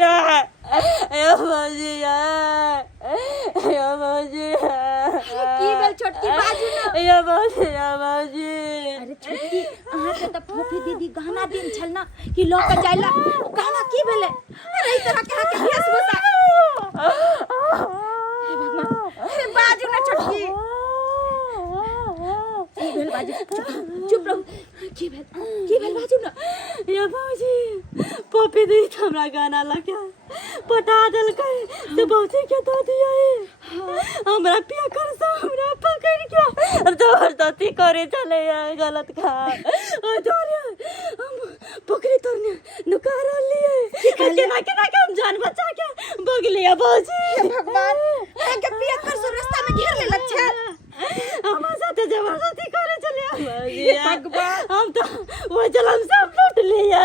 भौजिया ए भौजिया ए भौजिया की बेल छोटकी बाजू ना ए भौजिया भौजी अरे छोटकी अहाँ के त फोफी दीदी गहना दिन छल ना कि ल के जाइला गहना की भेले अरे ई तरह के वेशभूषा हे भगवान अरे बाजू ना छोटकी की भेल बाजू चुप रहो की भेल बाजू ना ये भौजी पपी दी हमरा गाना लगा पटा दिल के तो भौजी के दो दिया हमरा पिया कर से हमरा पकड़ के जबरदस्ती करे चले गलत खा हम पकड़ी तोरने नुकार लिए केना केना के हम जान बचा के भोग लिया भौजी भगवान के पिया कर से रास्ता में घेर ले लच्छा हमारे साथ जबरदस्ती करे चले भगवान हम तो वो जलम सब लूट लिए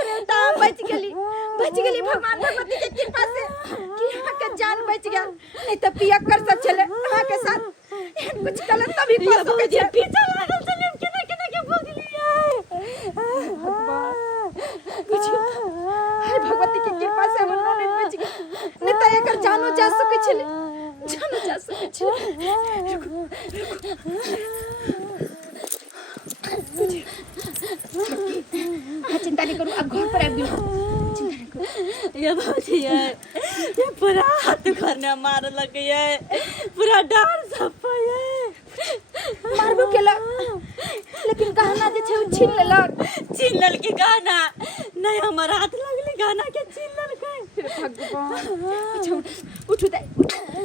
अरे ता बच गेली भगवान भगवती के कृपा से कि यहाँ के जान बच गया नहीं तो पिया कर सब चले यहाँ के साथ कुछ गलत तभी कर सके छे पीछे लागल चले हम केना केना के भोग लिए कुछ हे भगवती के कृपा से हम नहीं बच गए नहीं तो एकर जानो जा सके छले जानो जा सके चिंता नहीं करूं अब घर पर आबी ये भौजी ये पूरा हाथ करने मार लग है पूरा डार सब है मारबो केला लेकिन गहना जे छे छीन लेलक छीन लेल के गहना नहीं हमर हाथ लगले गहना के छीन लेल के भगवान अच्छा उठ दे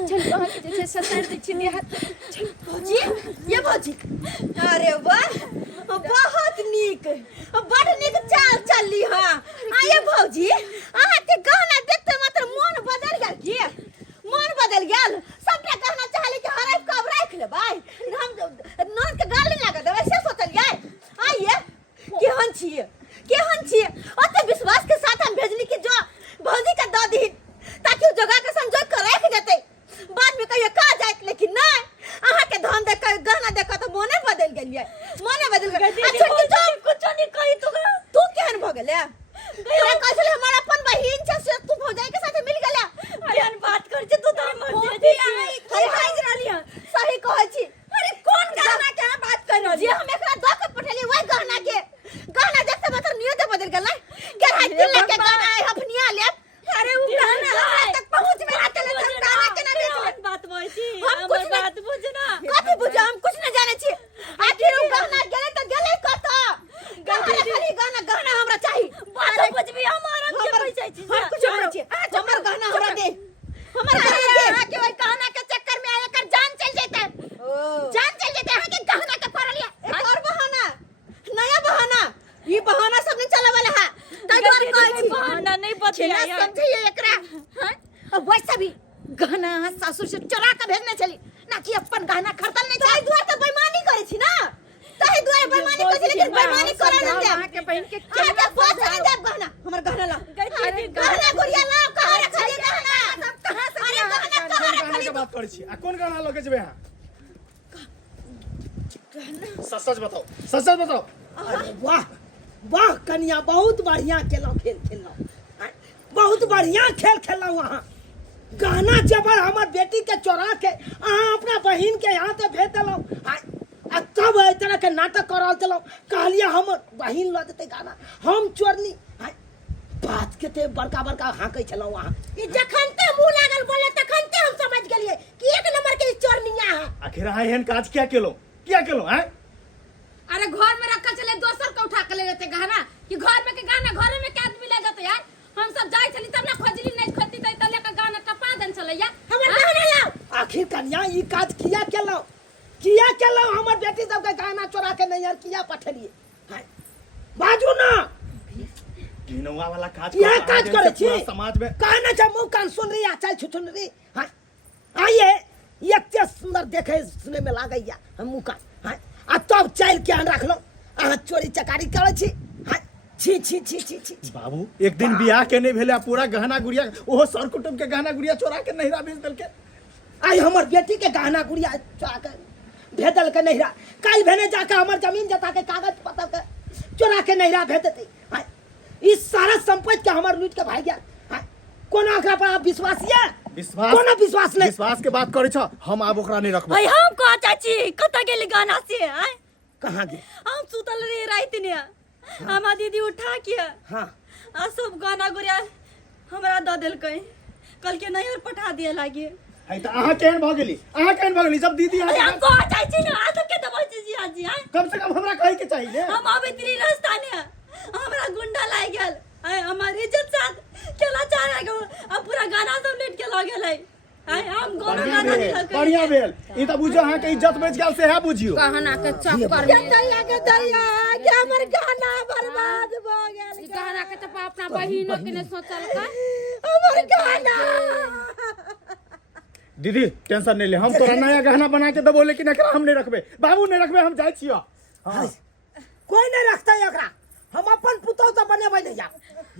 चल वहां के जे ससुर दे छीन हाथ चल भौजी ये भौजी अरे वाह बहुत नीक बड़ नीक चाल चलली हां आये भौजी अहाँ के गहना देखते मात्र मन बदल गेल की मन बदल गेल सबटा गहना चाहले कि हराइ कब राख लेबै हम नन के गाली लगा देबै से सोचलियै आइए केहन छिए ओते विश्वास के साथ हम भेजली कि जो भौजी का दऽ दी ताकि जगह के संजोग के राख देतै बाद में कहियो का जाइत लेकिन नहीं अहाँ के धन देख के गहना देख के तो मोने बदल गेलियै मोने बदल गेल अच्छा कि जो कुछ नहीं कही तू केहन भ गेले तोरा कहले हमर अपन बहिन छ से तू भौजाई के साथ मिल गेला केहन बात कर छी तू तोर मर्जी अरे हाइज रहली सही कहै छी अरे कौन गहना के बात कर रहली जे हम एकरा द के पठेली वही गहना देखते मतलब नियत बदल गेल के हाइज दिल के गहना है हफनिया ले अरे उ गहना तक पहुंच में आ चले गहना के ना बेच बात बोलछी हम कुछ बात बुझ ना कथि बुझ हम कुछ न जाने छी आखिर उ गहना गेले त गेले कत गहना हमरा चाहिए बात बुझ भी हमारा के पैसा छी हम कुछ नहीं छी हमर गहना हमरा दे हमर गहना दे आ के वही गहना के चक्कर में आया कर जान चल जेते जान चल जेते हां के गहना के पड़ लिया और बहाना नया बहाना ई बहाना सब नहीं चले वाला है तै द्वार कहै छी बहाना नहीं बतिया समझिए एकरा हां अब वैसा भी गहना सासुर से चुरा के भेजने चली ना कि अपन गहना खरीदल नहीं चाहिए द्वार तो बेईमानी करे छी ना तै द्वार बेईमानी करे छी लेकिन बेईमानी करे न दे अहाँ के बहन के क्या के बात नहीं दे गहना हमर गहना ला गहना गुड़िया ला कहां रखली गहना सब कहां से अरे गहना कहां रखली के बात करै छी आ कोन गहना लगे जेबे हां सच बताओ अरे वाह वाह कन्या बहुत बढ़िया खेलो खेल खेलो बहुत बढ़िया खेल खेलो वहां गहना जबर हमर बेटी के चोरा के अहाँ अपना बहिन के यहाँ से भेज दिलो आ तब एहि तरह के नाटक करल चलो कहलिए हमर बहिन ल देते गहना हम चोरनी बात के ते बड़का बड़का हाकै छलो वहां ई जखन ते मुंह लागल बोले तखन ते हम समझ गेलिए कि एक नंबर के चोरनिया है आखिर हां एहन काज क्या केलो हैं अरे घर में रखल चले दोसर के उठा के ले लेते गहना कि घर में के गहना घरे में के आदमी ले जाते यार हम सब जाय चली तब ना खोजली नहीं खोजती त ले के गहना टपा देन चले या हमर गहना लाओ आखिर कन्या ई काज किया केलो हमर बेटी सब के गहना चोरा के नहीं यार किया पठलिए बाजू ना घिनौआ वाला काज यह काज करे छी समाज में कहना छ मुंह कान सुन रही अच्छा छुछुन रही हां आइए एते सुंदर देखे सुने में लागैया हम मुंह कान हां आ तब चल के रख लो अहाँ चोरी चकारी करे छी हां छी छी छी छी छी बाबू एक दिन बियाह के नहीं भेले पूरा गहना गुड़िया ओहो सर कुटुंब के गहना गुड़िया चोरा के नहिरा भेज देल के आई हमर बेटी के गहना गुड़िया चोरा के भेदल के नहिरा काल भेने जाके हमर जमीन जता के कागज पत्तर के चोरा के नहिरा भेज देते इस सारा संपत्ति के हमर लूट के भाग गया कोनो एकरा पर आप विश्वास ये विश्वास कोनो विश्वास नहीं विश्वास के बात करे छ हम आब ओकरा नहीं रखबो भाई हम कहा चाची कत गेली गाना से आय कहाँ गे हम सुतल रही रात ने हमार दीदी उठा के हाँ आ सब गाना गुड़िया हमरा द देलकै कल के नहीं और पठा दिए लागे है त अहाँ केहन भ गेली जब दीदी अरे अहाँ हम कहा चाची ना आ तो के दबा जी आज आय कम से कम हमरा कहे के चाहिए हम आवे तेरी रास्ता ने हमरा गुंडा लाग गेल आय हमारी इज्जत साथ केला चाह गो अब पूरा गाना सब लेट के लग गेलै आय हम गाना गाना नहीं लगे बढ़िया भेल ई त बुझो अहाँ के इज्जत बच गेल से है बुझियो कहना के चप कर दैया के हमर गाना बर्बाद भ गेल कहना के तो अपना बहिनो के ने सोचल का हमर गाना दीदी टेंशन नहीं ले हम तोरा नया गहना बना के देबो लेकिन एकरा हम नहीं रखबे बाबू नहीं रखबे हम जाय छियो हां कोई नहीं रखता एकरा हम अपन पुतौ त बनेबै नहीं जा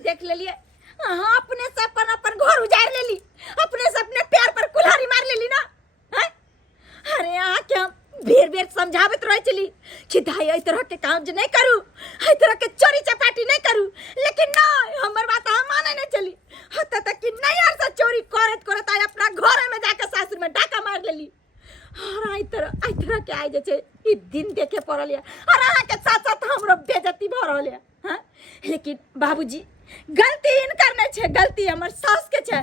देख लेलिए हाँ अपने से अपन घर उजाड़ लेली अपने से अपने पैर पर कुल्हाड़ी मार लेली ना हैं? अरे यहाँ क्या बेर बेर समझावत रह चली कि दाई ऐ तरह के काम जे नहीं करू ऐ तरह के चोरी चपाटी नहीं करू लेकिन नहीं हमर बात हम माने नहीं चली हत्ता तक कि नहीं यार से चोरी करत करत आई अपना घर में जाके सासुर में डाका मार लेली और आई तरह के आई जे छे ई दिन देखे पड़ल है और अहाँ के साथ साथ हमरो बेइज्जती भ रहल है हां लेकिन बाबूजी गलती इनकर नहीं छे गलती हमर सास के छे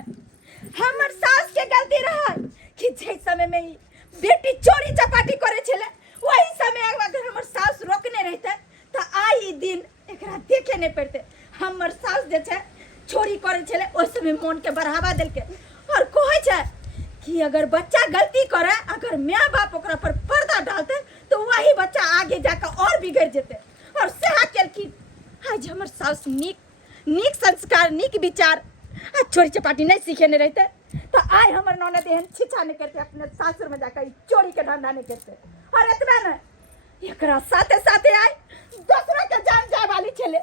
हमर सास के गलती रहा कि जे समय में ई बेटी चोरी चपाटी करे छले वही समय अगर हमर सास रोकने रहते त आई दिन एकरा देखे नहीं पड़ते हमर सास जे छे चोरी करे छले ओइ समय मन के बढ़ावा देलके और कहै छे कि अगर बच्चा गलती करे अगर माँ बाप ओकरा पर पर्दा डालते तो वही बच्चा आगे जाकर और बिगड़ जेते और सेहा केलखिन आज हमर सास नीक संस्कार नीक विचार आ चोरी चपाटी नहीं सीखे रहते तो आय हमर ननद एहन छिछा नहीं करते अपने सासुर में जाकर चोरी के धंधा नहीं करते और इतना न एकरा साथे साथे आय दूसरा के जान जाए वाली छले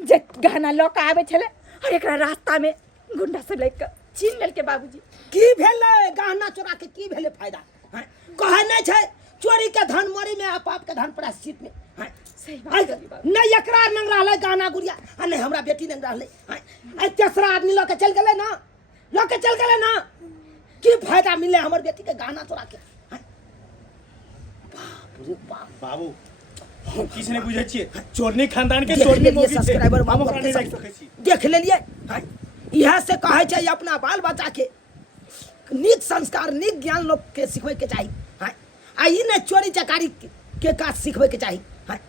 जे गहना लौका आवे छले और एकरा रास्ता में गुंडा सब लेकर छीन लेल के बाबूजी की भेले गहना चोरा के की भेले फायदा हैं? कहे नहीं छे चोरी के धन मरी में आप के धन प्रायश्चित में हैं? सही बात है बाबू नहीं एकरा नंग रहले गहना गुड़िया आ नहीं हमरा बेटी नंग रहले हैं? आ तेसरा आदमी लेके चल गेले ना की फायदा मिले हमर बेटी के गहना चोरा के हैं? बाप रे बाप बाबू हम किछ नहीं बुझै छियै चोरनी खानदान के देख चोरनी लेलिए मोगी छै सब्सक्राइबर हम बाबू ओकरा अपने नहीं रख सब सकै छी देख लेलिए हैं? इहा से कहे छै अपना बाल बच्चा के नीक संस्कार नीक ज्ञान लोग के सिखबै के चाही हैं? आ ई ने चोरी चकारी के काज सिखबै के चाही हैं?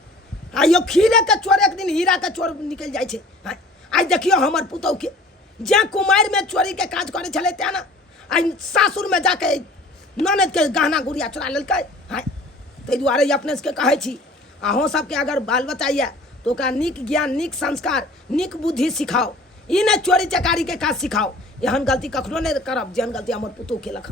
आ यो खीरे के चोर एक दिन हीरा के चोर निकल जाय छै हैं? आज देखियो हमर पुतौ के जे कुमार में चोरी के काज करे छले ते ना आई सासुर में जाके ननद के गहना गुड़िया चोरा लेलकै हैं? ताहि दुआरे अपने से कहे छी अहों सबके अगर बाल बच्चा ये तो ओकरा नीक ज्ञान नीक संस्कार नीक बुद्धि सिखाओ ई ने चोरी चकारी के काज सिखाओ एहन गलती कखनो नहीं करब जेहन गलती हमर पुतौ केलक